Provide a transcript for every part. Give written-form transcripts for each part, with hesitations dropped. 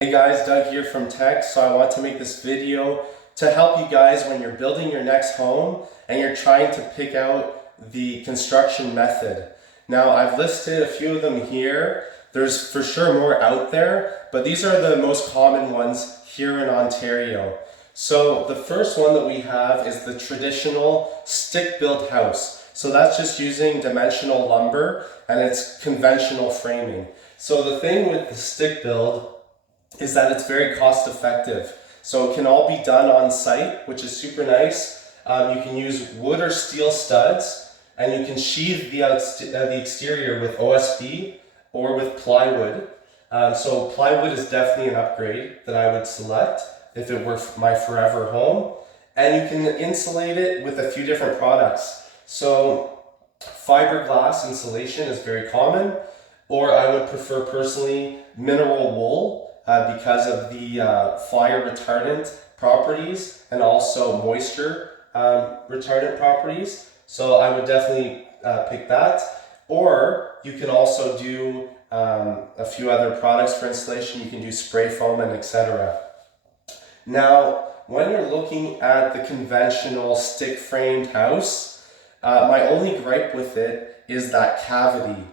Hey guys, Doug here from Tech. So I want to make this video to help you guys when you're building your next home and you're trying to pick out the construction method. Now I've listed a few of them here. There's for sure more out there, but these are the most common ones here in Ontario. So the first one that we have is the traditional stick-built house. So that's just using dimensional lumber and it's conventional framing. So the thing with the stick build is that it's very cost effective. So it can all be done on site, which is super nice. You can use wood or steel studs, and you can sheathe the exterior with OSB or with plywood. So plywood is definitely an upgrade that I would select if it were my forever home. And you can insulate it with a few different products. So fiberglass insulation is very common, or I would prefer personally mineral wool, because of the fire retardant properties and also moisture retardant properties. So I would definitely pick that. Or you can also do a few other products for installation. You can do spray foam and etc. Now, when you're looking at the conventional stick framed house, my only gripe with it is that cavity.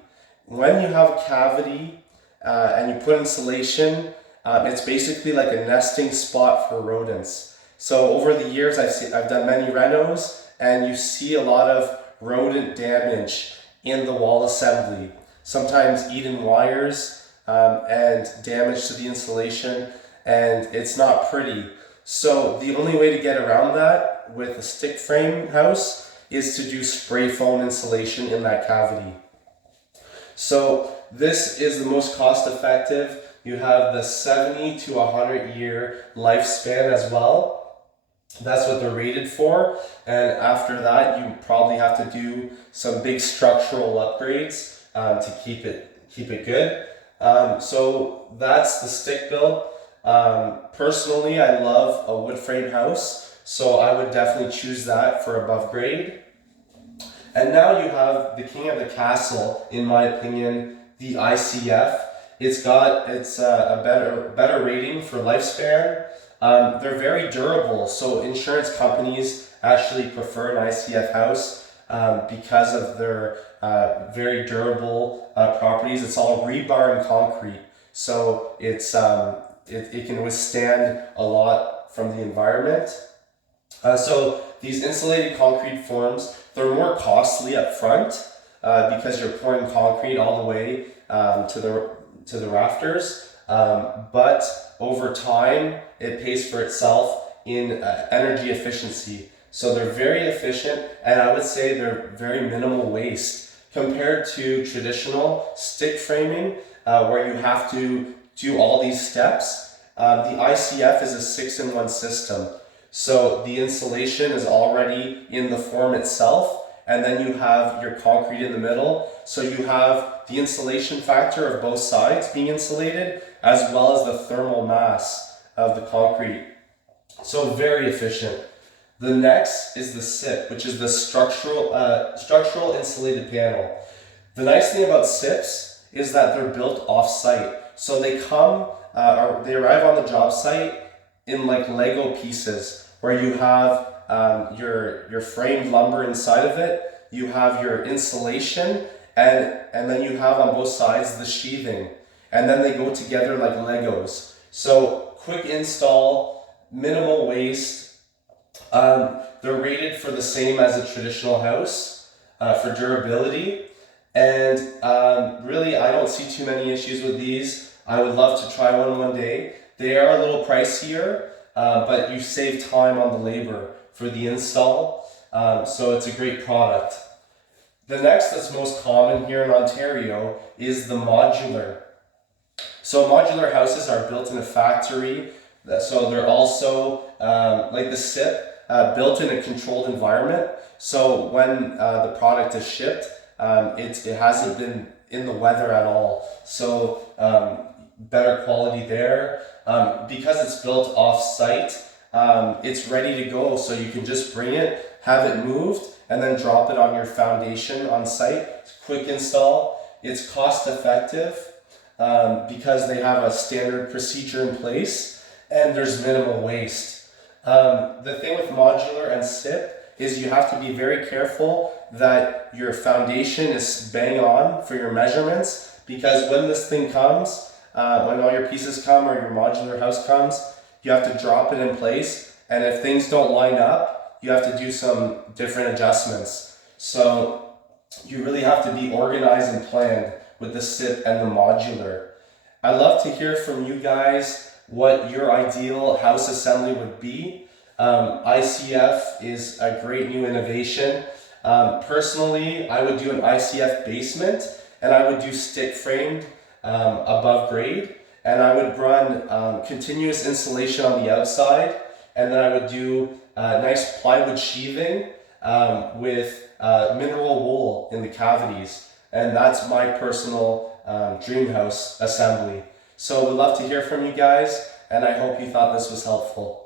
When you have a cavity and you put insulation, it's basically like a nesting spot for rodents. So over the years, I've done many renos, and you see a lot of rodent damage in the wall assembly. Sometimes eaten wires and damage to the insulation, and it's not pretty. So the only way to get around that with a stick frame house is to do spray foam insulation in that cavity. So this is the most cost effective. You have the 70 to 100 year lifespan as well. That's what they're rated for. And after that, you probably have to do some big structural upgrades to keep it good. So that's the stick build. Personally, I love a wood frame house, so I would definitely choose that for above grade. And now you have the king of the castle, in my opinion, the ICF. It's a better rating for lifespan. They're very durable, so insurance companies actually prefer an ICF house because of their very durable properties. It's all rebar and concrete, so it can withstand a lot from the environment. So these insulated concrete forms, they're more costly up front because you're pouring concrete all the way to the rafters, but over time it pays for itself in energy efficiency. So they're very efficient, and I would say they're very minimal waste compared to traditional stick framing where you have to do all these steps. The ICF is a 6-in-1 system. So the insulation is already in the form itself, and then you have your concrete in the middle. So you have the insulation factor of both sides being insulated, as well as the thermal mass of the concrete. So very efficient. The next is the SIP, which is the structural insulated panel. The nice thing about SIPs is that they're built off-site. So they they arrive on the job site in like Lego pieces, where you have your framed lumber inside of it, you have your insulation, and then you have on both sides the sheathing, and then they go together like Legos. So quick install, minimal waste. They're rated for the same as a traditional house for durability, and really I don't see too many issues with these. I would love to try one day. They are a little pricier, but you save time on the labor for the install, so it's a great product. The next that's most common here in Ontario is the modular. So modular houses are built in a factory, so they're also, like the SIP, built in a controlled environment. So when the product is shipped, it hasn't been in the weather at all. So better quality there. Because it's built off-site, it's ready to go, so you can just bring it, have it moved, and then drop it on your foundation on site. It's quick install, it's cost effective, because they have a standard procedure in place and there's minimal waste. The thing with modular and SIP is you have to be very careful that your foundation is bang on for your measurements, because when this thing comes, when all your pieces come or your modular house comes, you have to drop it in place, and if things don't line up, you have to do some different adjustments. So you really have to be organized and planned with the SIP and the modular. I'd love to hear from you guys what your ideal house assembly would be. ICF is a great new innovation. Personally, I would do an ICF basement, and I would do stick framed above grade, and I would run continuous insulation on the outside, and then I would do nice plywood sheathing with mineral wool in the cavities. And that's my personal dream house assembly. So we'd love to hear from you guys, and I hope you thought this was helpful.